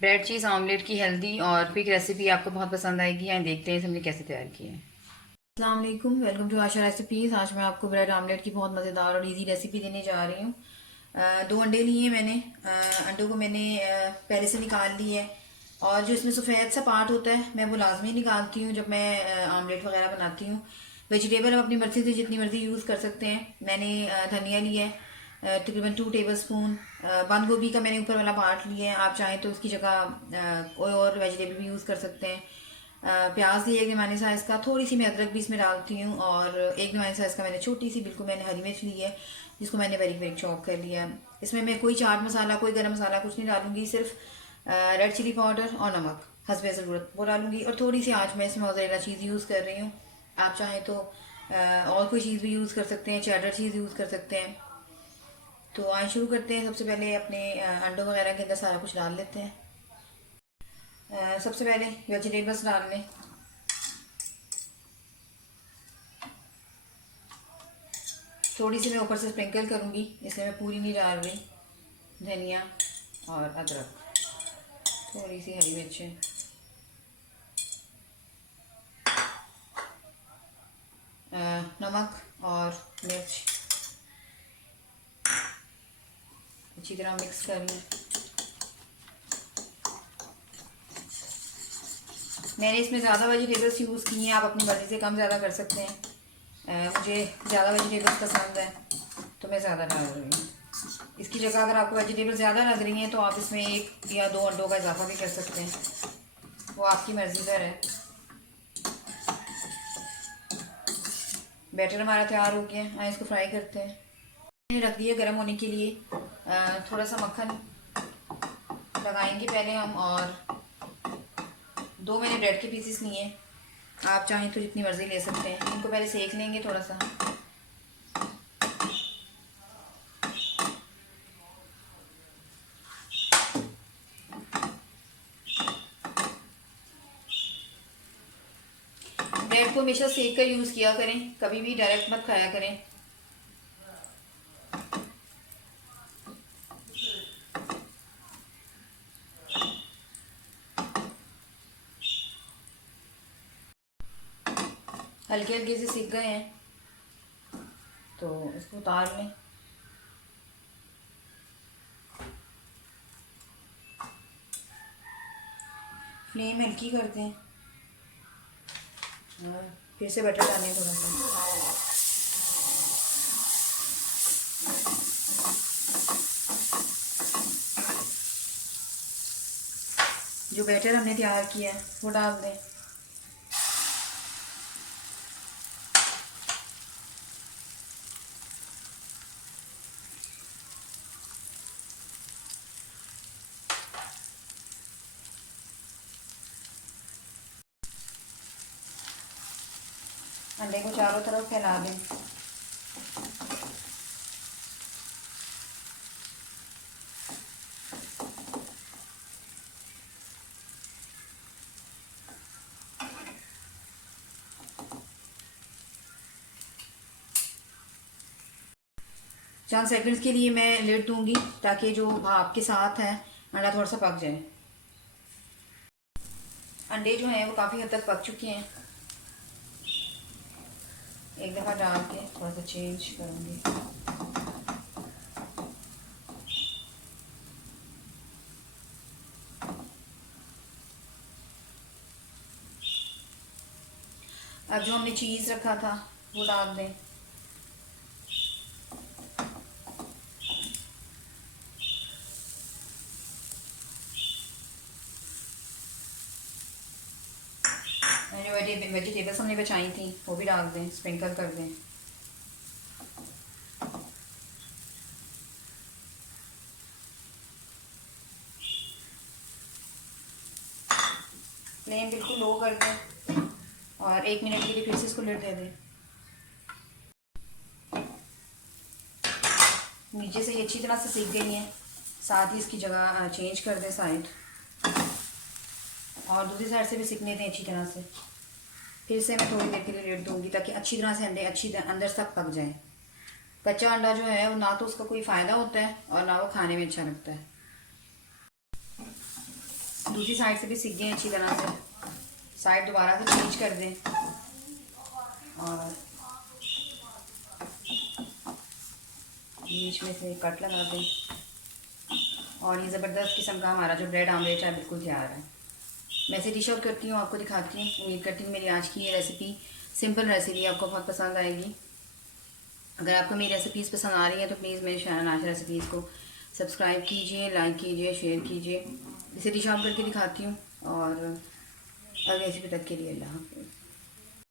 Bread चीज़ omelette की healthy और quick recipe आपको बहुत पसंद आएगी। यहाँ देखते हैं इसे हमने कैसे तैयार किया है। अस्सलाम वालेकुम, वेलकम टू आशा रेसिपीज़। आज मैं आपको ब्रेड ऑमलेट की बहुत मज़ेदार और इजी रेसिपी देने जा रही हूँ। 2 अंडे लिए मैंने। अंडों को मैंने पहले से निकाल ली है, और जो इसमें सफ़ेद सा पार्ट होता है मैं वो लाजमी निकालती हूँ जब मैं ऑमलेट वगैरह बनाती हूँ। वेजिटेबल आप अपनी मर्ज़ी से जितनी मर्ज़ी यूज़ कर सकते हैं। मैंने धनिया लिया है तकरीबन 2 टेबल स्पून। बंद गोभी का मैंने ऊपर वाला पार्ट लिया है, आप चाहें तो उसकी जगह कोई और वेजिटेबल भी यूज़ कर सकते हैं। प्याज लिए एक पैमाने साइज़ का, थोड़ी सी मैं अदरक भी इसमें डालती हूँ, और एक पैमाने साइज़ का मैंने छोटी सी बिल्कुल मैंने हरी मिर्च ली है जिसको मैंने बारीक बारीक चॉप कर लिया है। इसमें मैं कोई चाट मसाला कोई गरम मसाला कुछ नहीं डालूंगी, सिर्फ रेड चिली पाउडर और नमक हस्बे ज़रूरत वो डालूंगी, और थोड़ी सी आँच में इसमें मोज़रेला चीज़ यूज़ कर रही हूँ। आप चाहें तो और कोई चीज़ भी यूज़ कर सकते हैं, चेडर चीज़ यूज़ कर सकते हैं। तो आज शुरू करते हैं। सबसे पहले अपने अंडों वगैरह के अंदर सारा कुछ डाल लेते हैं। सबसे पहले वेजिटेबल्स डाल लें। थोड़ी सी मैं ऊपर से स्प्रिंकल करूँगी, इसलिए मैं पूरी नहीं डाल रही। धनिया और अदरक, थोड़ी सी हरी मिर्चें, नमक और मिर्च, अच्छी तरह मिक्स कर लें। मैंने इसमें ज़्यादा वेजिटेबल्स यूज़ की हैं, आप अपनी मर्ज़ी से कम ज़्यादा कर सकते हैं। मुझे ज़्यादा वेजिटेबल्स पसंद है तो मैं ज़्यादा डाल रही हूँ। इसकी जगह अगर आपको वेजिटेबल ज़्यादा लग रही हैं तो आप इसमें 1 या 2 अंडों का इजाफा भी कर सकते हैं, वो आपकी मर्ज़ी पर है। बैटर हमारा तैयार हो गया, आइए इसको फ्राई करते हैं। मैंने रख दिया गर्म होने के लिए। थोड़ा सा मक्खन लगाएंगे पहले हम, और 2 मैंने ब्रेड के पीसेस लिए हैं। आप चाहें तो जितनी मर्ज़ी ले सकते हैं। इनको पहले सेक लेंगे थोड़ा सा। ब्रेड को हमेशा सेक कर यूज़ किया करें, कभी भी डायरेक्ट मत खाया करें। हल्के हल्के से सीख गए हैं तो इसको उतार लें। फ्लेम हल्की कर दें, और फिर से बटर डालें थोड़ा सा। जो बैटर हमने तैयार किया है वो डाल दें। अंडे को चारों तरफ फैला दें। चंद सेकंड्स के लिए मैं लिड दूंगी ताकि जो भाप के साथ है अंडा थोड़ा सा पक जाए। अंडे जो हैं वो काफ़ी हद तक पक चुके हैं। एक दफ़ा डाल के थोड़ा सा चेंज करूँगी। अब जो हमने चीज़ रखा था वो डाल दें। जो वेजिटेबल्स हमने बचाई थी वो भी डाल दें, स्प्रिंकल कर दें। फ्लेम बिल्कुल लो कर दें, और 1 मिनट के लिए फिर से इसको लिड दे दें। नीचे से ये अच्छी तरह से सीख गई हैं, साथ ही इसकी जगह चेंज कर दें साइड, और दूसरी साइड से भी सीखने दें अच्छी तरह से। फिर से मैं थोड़ी देर के लिए लिड दूंगी ताकि अच्छी तरह से अंडे अंदर तक पक जाए। कच्चा अंडा जो है वो ना तो उसका कोई फ़ायदा होता है और ना वो खाने में अच्छा लगता है। दूसरी साइड से भी सीख गए अच्छी तरह से। साइड दोबारा से चेंज कर दें और बीच में से कट लगा दें और ये ज़बरदस्त किस्म का हमारा जो ब्रेड आमलेट है बिल्कुल तैयार है। मैं इसे डिश आउट करती हूँ, आपको दिखाती हूँ। उम्मीद करती हूँ मेरी आज की ये रेसिपी, सिंपल रेसिपी, आपको बहुत पसंद आएगी। अगर आपको मेरी रेसिपीज़ पसंद आ रही है तो प्लीज़ मेरे चैनल आशा रेसिपीज़ को सब्सक्राइब कीजिए, लाइक कीजिए, शेयर कीजिए। इसे डिश आउट करके दिखाती हूँ और अगली रेसिपी तक के लिए अल्लाह हाफ़िज़।